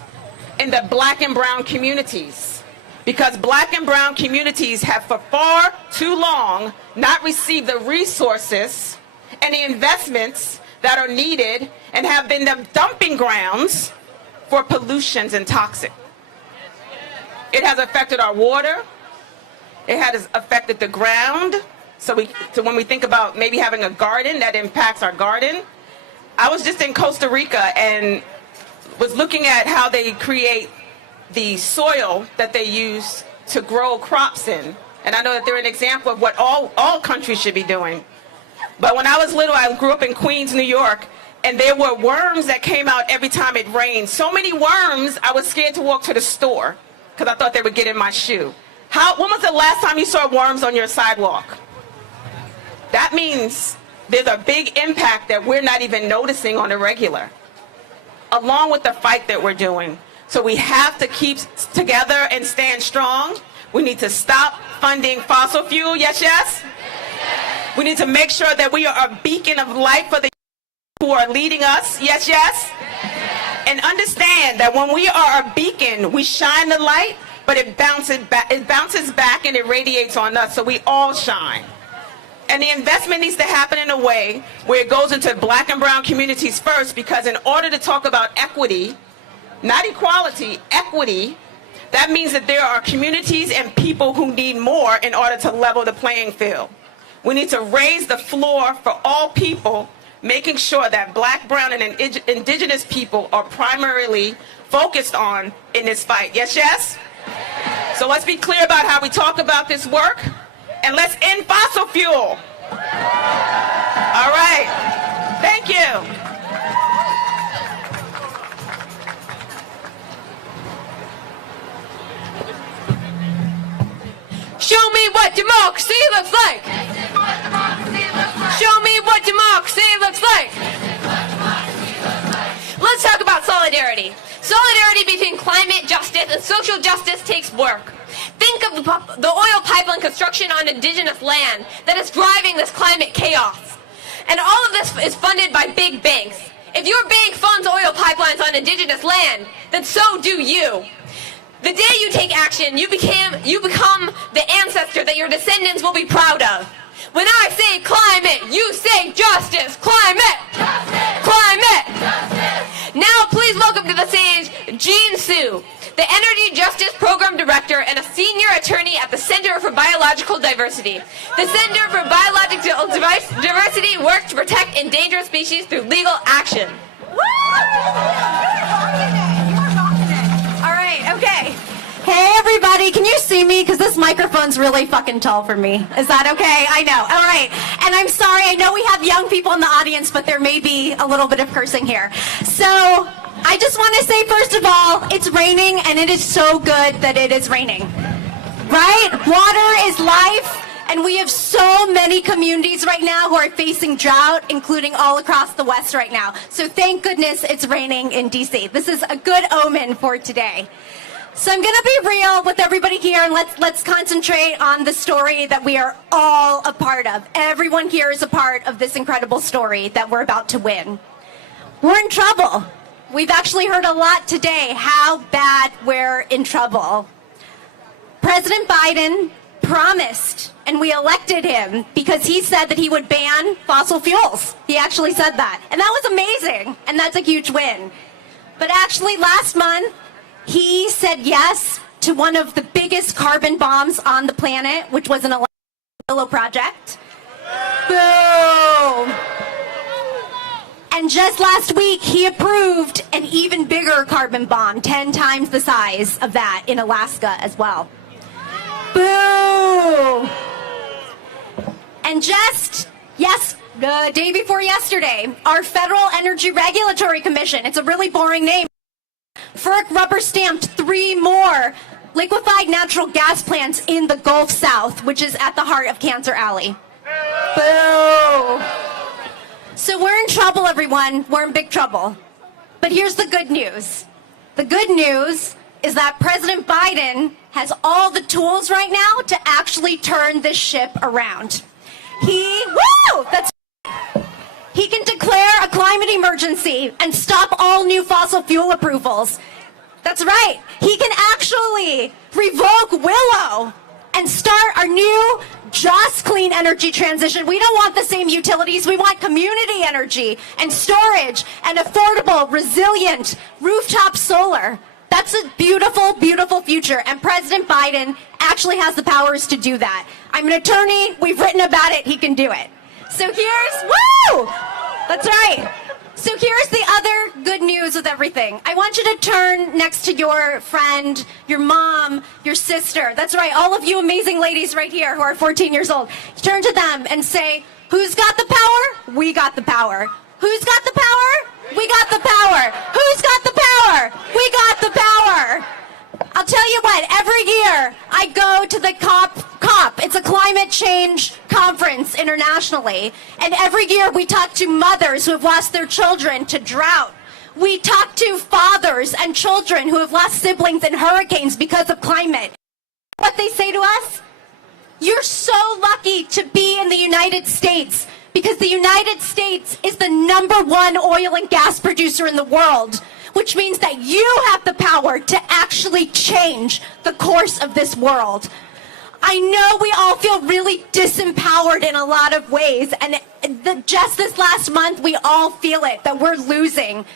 in the black and brown communities, because black and brown communities have for far too long not received the resources and the investments that are needed and have been the dumping grounds for pollutions and toxic. It has affected our water. It has affected the ground. So when we think about maybe having a garden, that impacts our garden. I was just in Costa Rica and was looking at how they create the soil that they use to grow crops in. And I know that they're an example of what all countries should be doing. But when I was little, I grew up in Queens, New York, and there were worms that came out every time it rained. So many worms, I was scared to walk to the store because I thought they would get in my shoe. When was the last time you saw worms on your sidewalk? That means there's a big impact that we're not even noticing on a regular, along with the fight that we're doing. So we have to keep together and stand strong. We need to stop funding fossil fuel. Yes, yes? We need to make sure that we are a beacon of light for the who are leading us. Yes, yes? And understand that when we are a beacon, we shine the light, but it bounces back and it radiates on us, so we all shine. And the investment needs to happen in a way where it goes into black and brown communities first, because in order to talk about equity, not equality, equity, that means that there are communities and people who need more in order to level the playing field. We need to raise the floor for all people, making sure that Black, brown, and indigenous people are primarily focused on in this fight. Yes, yes? So let's be clear about how we talk about this work, and let's end fossil fuel. All right. Thank you. Show me what democracy looks like. Show me what democracy looks like. Let's talk about solidarity. Solidarity between climate justice and social justice takes work. Think of the oil pipeline construction on indigenous land that is driving this climate chaos. And all of this is funded by big banks. If your bank funds oil pipelines on indigenous land, then so do you. The day you take action, you become the ancestor that your descendants will be proud of. When I say climate, you say justice. Climate! Justice! Climate! Justice! Now please welcome to the stage Jean Sue, the Energy Justice Program Director and a Senior Attorney at the Center for Biological Diversity. The Center for Biological Diversity works to protect endangered species through legal action. All right, okay. Hey everybody, can you see me? Because this microphone's really fucking tall for me. Is that okay? I know. All right. And I'm sorry, I know we have young people in the audience, but there may be a little bit of cursing here. So I just want to say, first of all, it's raining, and it is so good that it is raining. Right? Water is life, and we have so many communities right now who are facing drought, including all across the West right now. So thank goodness it's raining in DC. This is a good omen for today. So I'm going to be real with everybody here, and let's concentrate on the story that we are all a part of. Everyone here is a part of this incredible story that we're about to win. We're in trouble. We've actually heard a lot today how bad we're in trouble. President Biden promised, and we elected him because he said that he would ban fossil fuels. He actually said that. And that was amazing, and that's a huge win. But actually last month, he said yes to one of the biggest carbon bombs on the planet, which was an Willow project. Boom! And just last week, he approved an even bigger carbon bomb, 10 times the size of that, in Alaska as well. Boom! And just, the day before yesterday, our Federal Energy Regulatory Commission, it's a really boring name, FERC rubber-stamped 3 more liquefied natural gas plants in the Gulf South, which is at the heart of Cancer Alley. Boo! So we're in trouble, everyone. We're in big trouble. But here's the good news. The good news is that President Biden has all the tools right now to actually turn this ship around. He can declare a climate emergency and stop all new fossil fuel approvals. That's right. He can actually revoke Willow and start our new, just clean energy transition. We don't want the same utilities. We want community energy and storage and affordable, resilient rooftop solar. That's a beautiful, beautiful future. And President Biden actually has the powers to do that. I'm an attorney. We've written about it. He can do it. So here's, that's right. So here's the other good news with everything. I want you to turn next to your friend, your mom, your sister. That's right, all of you amazing ladies right here who are 14 years old. Turn to them and say, who's got the power? We got the power. Who's got the power? We got the power. Who's got the power? We got the power. I'll tell you what, every year I go to the COP. It's a climate change conference internationally. And every year we talk to mothers who have lost their children to drought. We talk to fathers and children who have lost siblings in hurricanes because of climate. What they say to us? You're so lucky to be in the United States because the United States is the #1 oil and gas producer in the world, which means that you have the power to actually change the course of this world. I know we all feel really disempowered in a lot of ways, and just this last month we all feel it, that we're losing.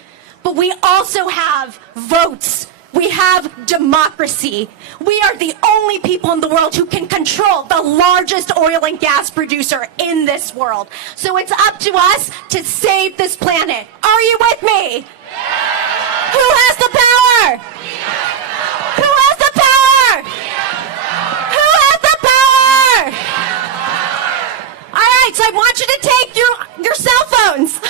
But we also have votes we have democracy. We are the only people in the world who can control the largest oil and gas producer in this world. So it's up to us to save this planet. Are you with me? Who has the power? Who has the power? Who has the power? All right, so I want you to take your cell phones.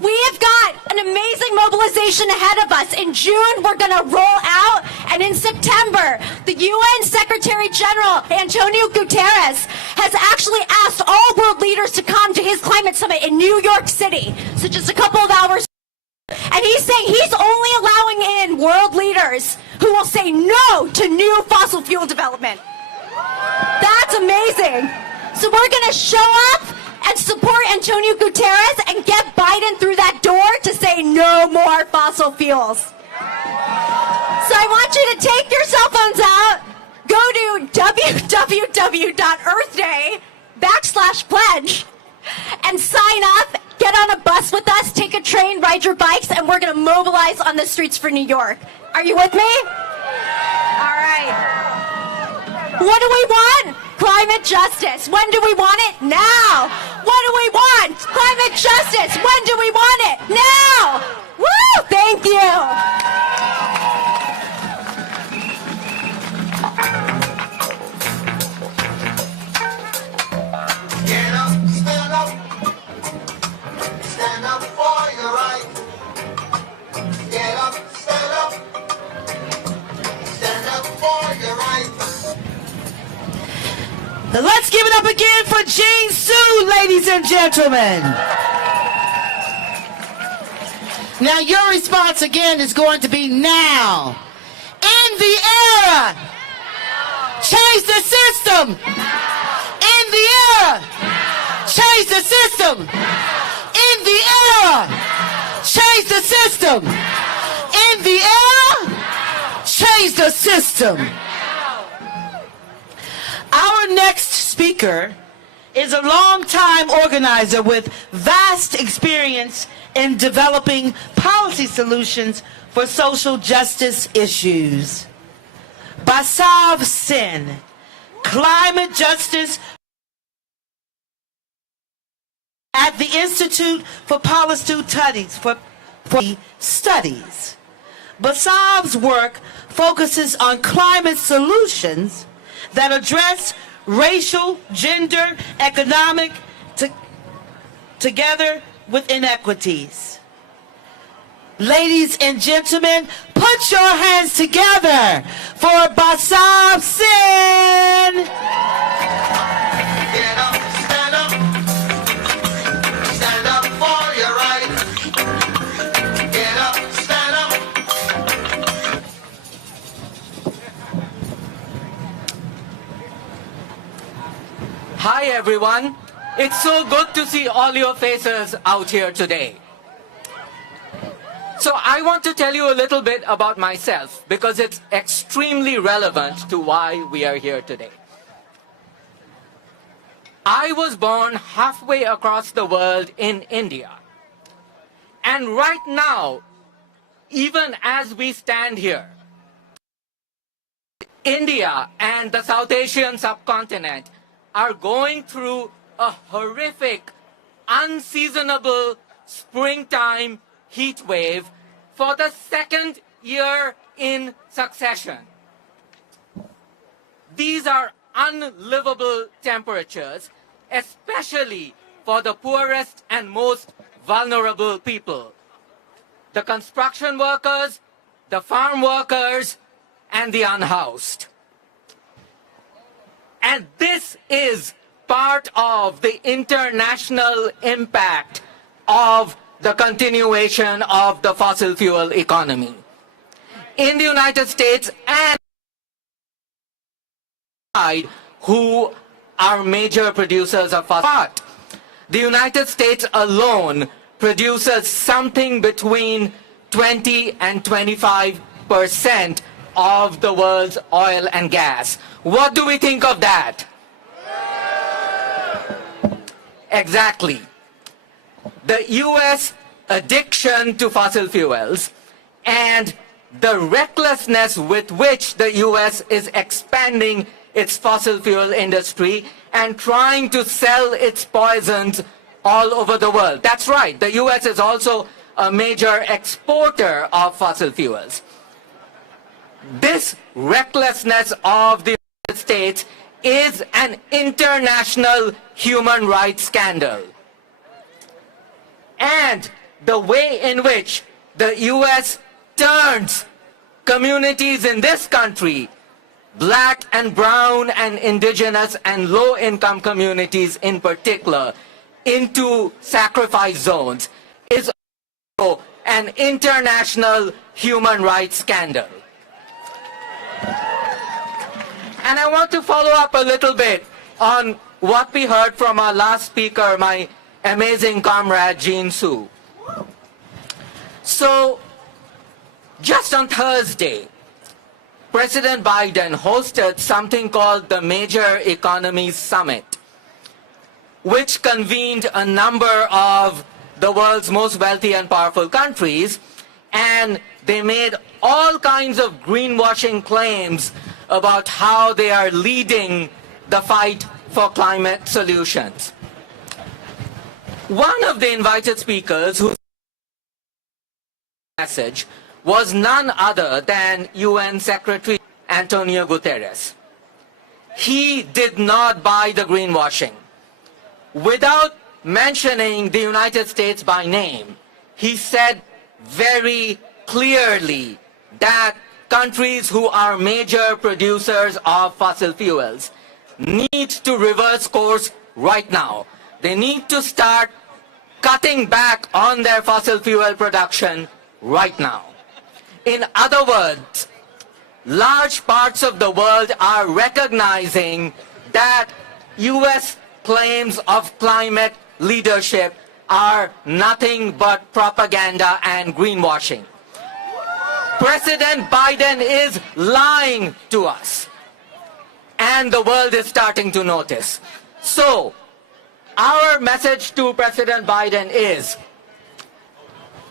We have got an amazing mobilization ahead of us. In June, we're going to roll out, and in September, the UN Secretary General, Antonio Guterres, has actually asked all world leaders to come to his climate summit in New York City. So just a couple of hours. And he's saying he's only allowing in world leaders who will say no to new fossil fuel development. That's amazing. So we're going to show up and support Antonio Guterres and get Biden through that door to say no more fossil fuels. So I want you to take your cell phones out, go to www.earthday.pledge and sign up, get on a bus with us, take a train, ride your bikes, and we're going to mobilize on the streets for New York. Are you with me? All right. What do we want? Climate justice. When do we want it? Now. What do we want? Climate justice. When do we want it? Now. Woo! Thank you. Get up, stand up. Stand up for your right. Get up, stand up. Stand up for your right. Let's give it up again for Jean Sue, ladies and gentlemen. Now your response again is going to be now. In the era. Change the system. In the era. Change the system. In the era. Change the system. In the era. Change the system. Our next speaker is a longtime organizer with vast experience in developing policy solutions for social justice issues. Basav Sen, climate justice at the Institute for Policy Studies. Basav's work focuses on climate solutions that address racial, gender, economic, together with inequities. Ladies and gentlemen, put your hands together for Basav Sen. Get up, stand up. Stand up for your right. Get up, stand up. Hi everyone. It's so good to see all your faces out here today. So I want to tell you a little bit about myself because it's extremely relevant to why we are here today. I was born halfway across the world in India. And right now, even as we stand here, India and the South Asian subcontinent are going through a horrific, unseasonable springtime heat wave for the second year in succession. These are unlivable temperatures, especially for the poorest and most vulnerable people. The construction workers, the farm workers, and the unhoused. And this is part of the international impact of the continuation of the fossil fuel economy. In the United States and who are major producers of phosphate. The United States alone produces something between 20 and 25% of the world's oil and gas. What do we think of that? Exactly. The US addiction to fossil fuels and the recklessness with which the US is expanding its fossil fuel industry and trying to sell its poisons all over the world. That's right, the US is also a major exporter of fossil fuels. This recklessness of the United States is an international human rights scandal. And the way in which the US turns communities in this country, black and brown and indigenous and low-income communities in particular, into sacrifice zones is also an international human rights scandal. And I want to follow up a little bit on what we heard from our last speaker, my amazing comrade, Jean Sue. So, just on Thursday, President Biden hosted something called the Major Economies Summit, which convened a number of the world's most wealthy and powerful countries, and they made all kinds of greenwashing claims about how they are leading the fight for climate solutions. One of the invited speakers whose message was none other than UN Secretary Antonio Guterres. He did not buy the greenwashing. Without mentioning the United States by name, he said very clearly that countries who are major producers of fossil fuels need to reverse course right now. They need to start cutting back on their fossil fuel production right now. In other words, large parts of the world are recognizing that US claims of climate leadership are nothing but propaganda and greenwashing. President Biden is lying to us, and the world is starting to notice. So, our message to President Biden is,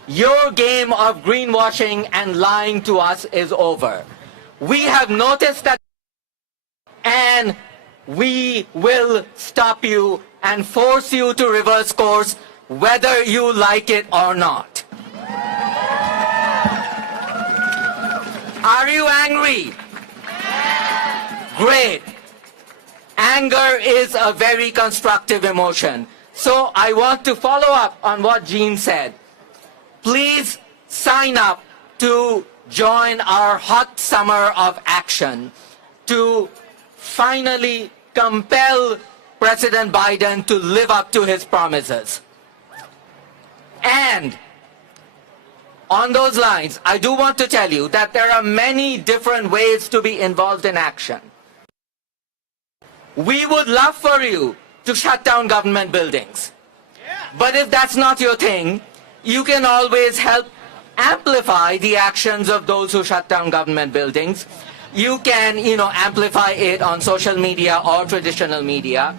your game of greenwashing and lying to us is over. We have noticed that, and we will stop you and force you to reverse course whether you like it or not. Are you angry? Great. Anger is a very constructive emotion. So I want to follow up on what Jean said. Please sign up to join our hot summer of action to finally compel President Biden to live up to his promises. And on those lines, I do want to tell you that there are many different ways to be involved in action. We would love for you to shut down government buildings. But if that's not your thing, you can always help amplify the actions of those who shut down government buildings. You can, amplify it on social media or traditional media.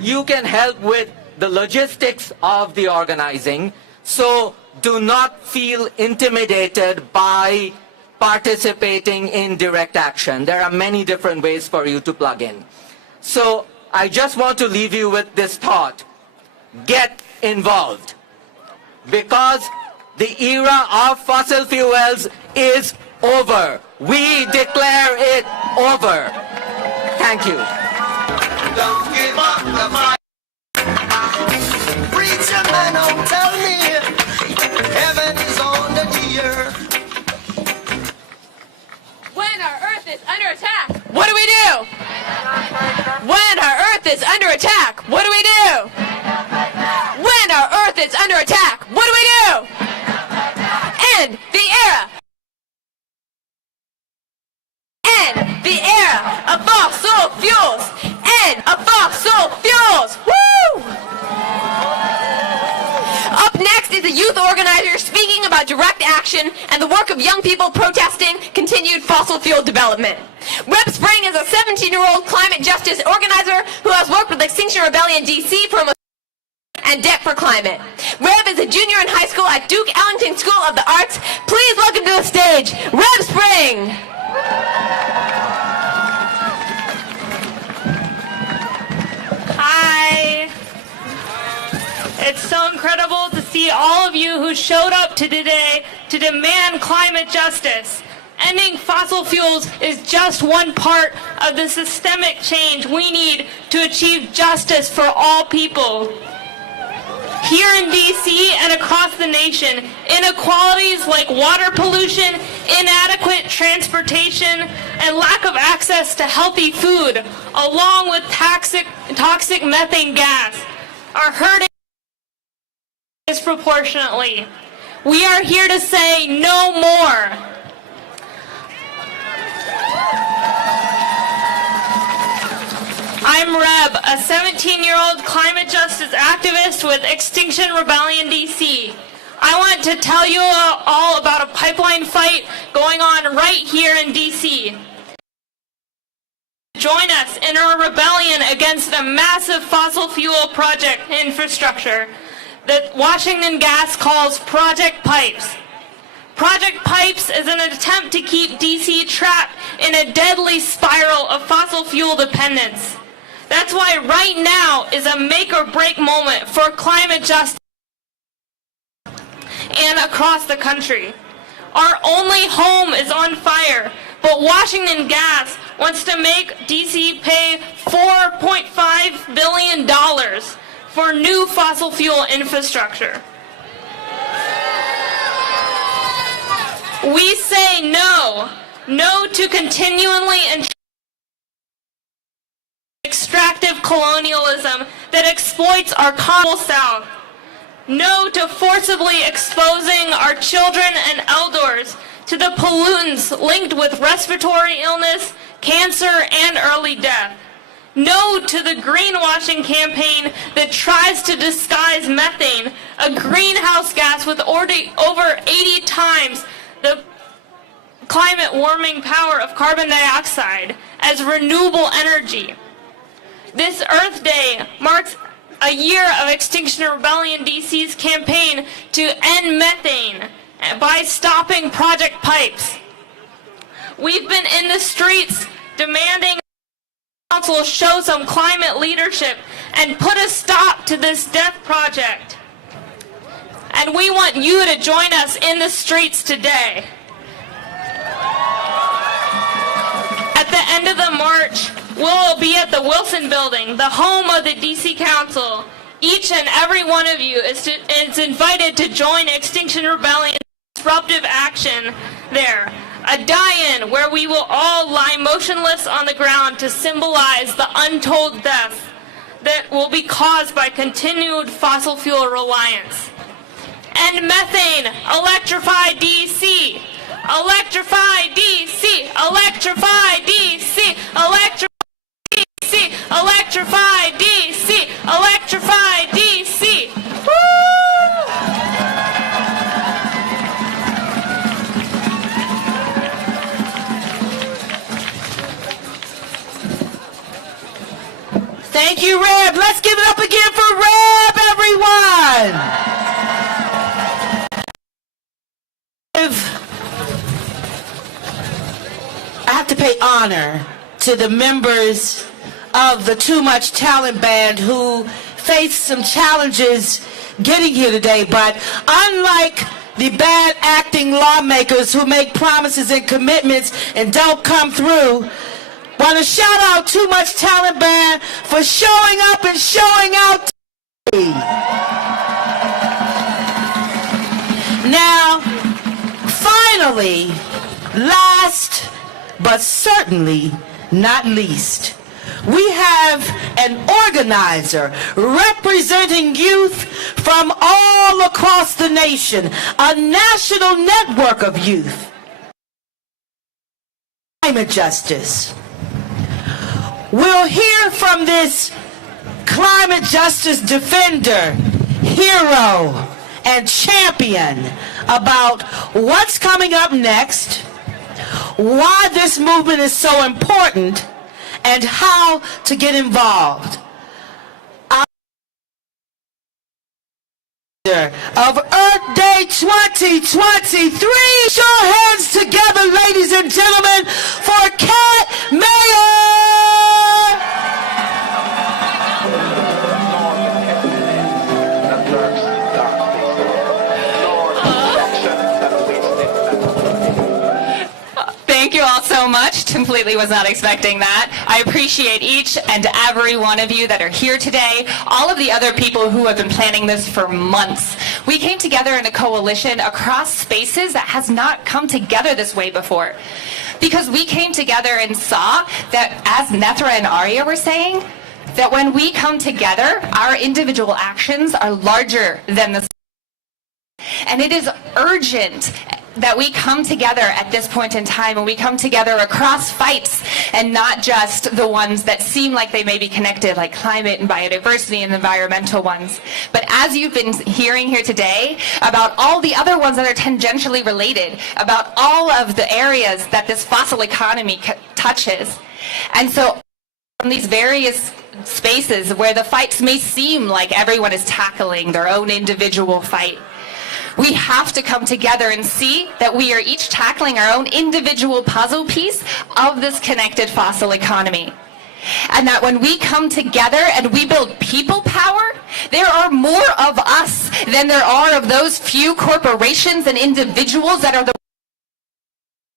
You can help with the logistics of the organizing. So do not feel intimidated by participating in direct action. There are many different ways for you to plug in. So I just want to leave you with this thought. Get involved. Because the era of fossil fuels is over. We declare it over. Thank you. Don't give up the fight. Preacher man, don't tell me heaven is under the earth. When our earth is under attack, what do we do? When our earth is under attack, what do we do? When our earth is under attack, what do we do? End the era. End the era of fossil fuels. End of fossil fuels. Woo! Up next is a youth organizer speaking about direct action and the work of young people protesting continued fossil fuel development. Reb Spring is a 17-year-old climate justice organizer who has worked with Extinction Rebellion DC for almost and Debt for Climate. Reb is a junior in high school at at Duke Ellington School of the Arts. Please welcome to the stage, Reb Spring. Hi. It's so incredible to see all of you who showed up today to demand climate justice. Ending fossil fuels is just one part of the systemic change we need to achieve justice for all people. Here in DC and across the nation, inequalities like water pollution, inadequate transportation, and lack of access to healthy food, along with toxic methane gas, are hurting disproportionately. We are here to say no more. I'm Reb, a 17-year-old climate justice activist with Extinction Rebellion DC. I want to tell you all about a pipeline fight going on right here in DC. Join us in our rebellion against a massive fossil fuel project infrastructure that Washington Gas calls Project Pipes. Project Pipes is an attempt to keep DC trapped in a deadly spiral of fossil fuel dependence. That's why right now is a make or break moment for climate justice and across the country. Our only home is on fire, but Washington Gas wants to make DC pay $4.5 billion for new fossil fuel infrastructure. We say no. No to continually and extractive colonialism that exploits our common South. No to forcibly exposing our children and elders to the pollutants linked with respiratory illness, cancer, and early death. No to the greenwashing campaign that tries to disguise methane, a greenhouse gas with over 80 times the climate warming power of carbon dioxide, as renewable energy. This Earth Day marks a year of Extinction Rebellion DC's campaign to end methane by stopping Project Pipes. We've been in the streets demanding the council show some climate leadership and put a stop to this death project. And we want you to join us in the streets today. At the end of the march, we'll be at the Wilson Building, the home of the DC Council. Each and every one of you is invited to join Extinction Rebellion's disruptive action there. A die-in where we will all lie motionless on the ground to symbolize the untold death that will be caused by continued fossil fuel reliance. End methane, electrify DC. Electrify DC. Electrify DC. Electrify DC. Electrify DC. Electrify DC. Woo! Thank you, Reb. Let's give it up again for Reb, everyone. I have to pay honor to the members of the Too Much Talent Band who faced some challenges getting here today, but unlike the bad acting lawmakers who make promises and commitments and don't come through, want to shout out Too Much Talent Band for showing up and showing out today. Now, finally, last but certainly not least, we have an organizer representing youth from all across the nation, a national network of youth. Climate justice. We'll hear from this climate justice defender, hero, and champion about what's coming up next, why this movement is so important, and how to get involved. Our of Earth Day Day 2023. Show your hands together, ladies and gentlemen, for Cat Mayor. Thank you all so much. Completely was not expecting that. I appreciate each and every one of you that are here today, all of the other people who have been planning this for months. We came together in a coalition across spaces that has not come together this way before. Because we came together and saw that, as Nethra and Arya were saying, that when we come together, our individual actions are larger than the... And it is urgent that we come together at this point in time, and we come together across fights and not just the ones that seem like they may be connected, like climate and biodiversity and environmental ones. But as you've been hearing here today about all the other ones that are tangentially related, about all of the areas that this fossil economy touches. And so from these various spaces where the fights may seem like everyone is tackling their own individual fight, we have to come together and see that we are each tackling our own individual puzzle piece of this connected fossil economy. And that when we come together and we build people power, there are more of us than there are of those few corporations and individuals that are the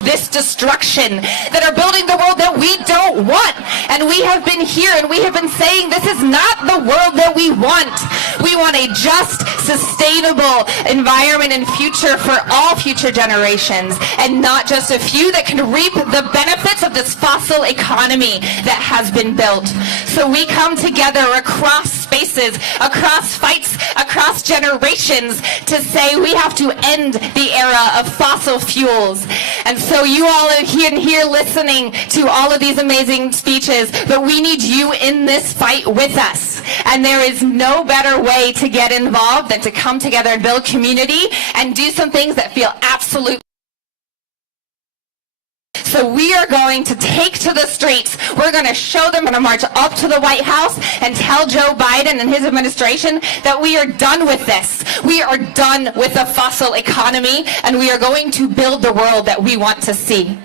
this destruction, that are building the world that we don't want. And we have been here and we have been saying this is not the world that we want. We want a just, sustainable environment and future for all future generations, and not just a few that can reap the benefits of this fossil economy that has been built. So we come together across spaces, across fights, across generations to say we have to end the era of fossil fuels. And so you all are here listening to all of these amazing speeches, but we need you in this fight with us. And there is no better way to get involved than to come together and build community and do some things that feel absolutely. So we are going to take to the streets. We're going to show them, we're going to march up to the White House and tell Joe Biden and his administration that we are done with this. We are done with the fossil economy, and we are going to build the world that we want to see.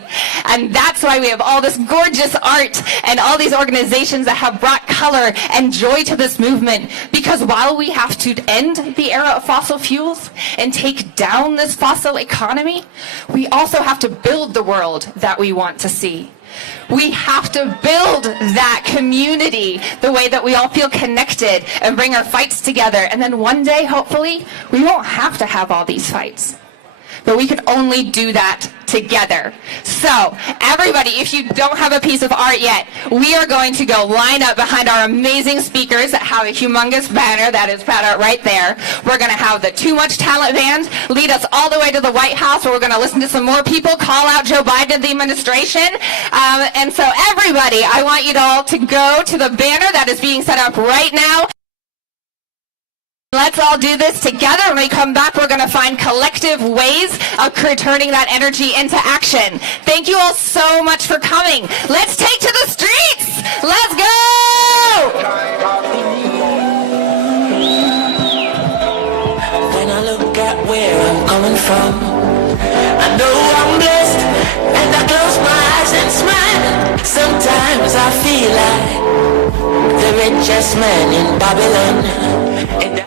And that's why we have all this gorgeous art and all these organizations that have brought color and joy to this movement. Because while we have to end the era of fossil fuels and take down this fossil economy, we also have to build the world that we want to see. We have to build that community the way that we all feel connected and bring our fights together. And then one day, hopefully, we won't have to have all these fights. But we can only do that together. So, everybody, if you don't have a piece of art yet, we are going to go line up behind our amazing speakers that have a humongous banner that is spread out right there. We're going to have the Too Much Talent Band lead us all the way to the White House, where we're going to listen to some more people call out Joe Biden and the administration. And so, everybody, I want you all to go to the banner that is being set up right now. Let's all do this together. When we come back, we're going to find collective ways of turning that energy into action. Thank you all so much for coming. Let's take to the streets. Let's go! When I look at where I'm coming from, I know I'm blessed, and I close my eyes and smile. Sometimes I feel like the richest man in Babylon. And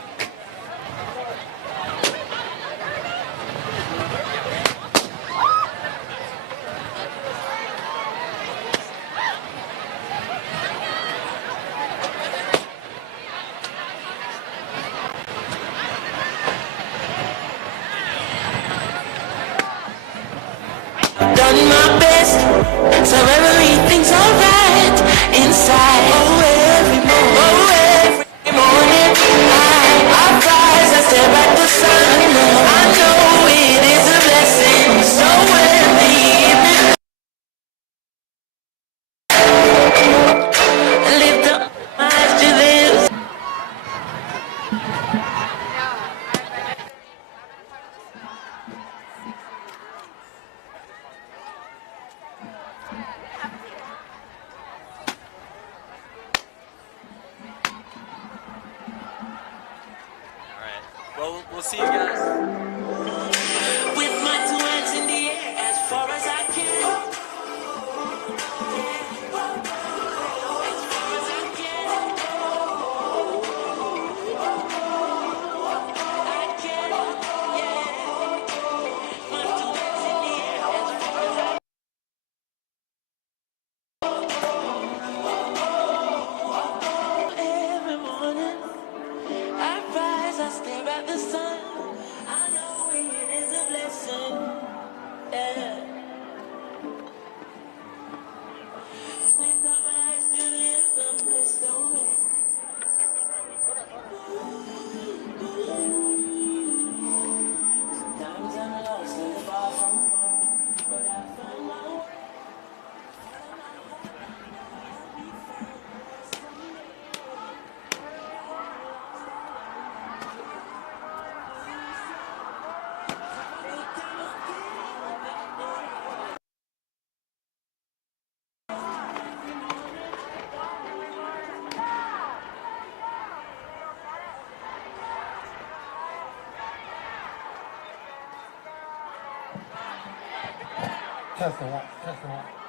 done my best, so everything's alright inside. Oh, every morning, I rise, I stare at the sun. I know it is a blessing. So when the evening, lift up my eyes to this. Well, we'll see you guys. Testing one.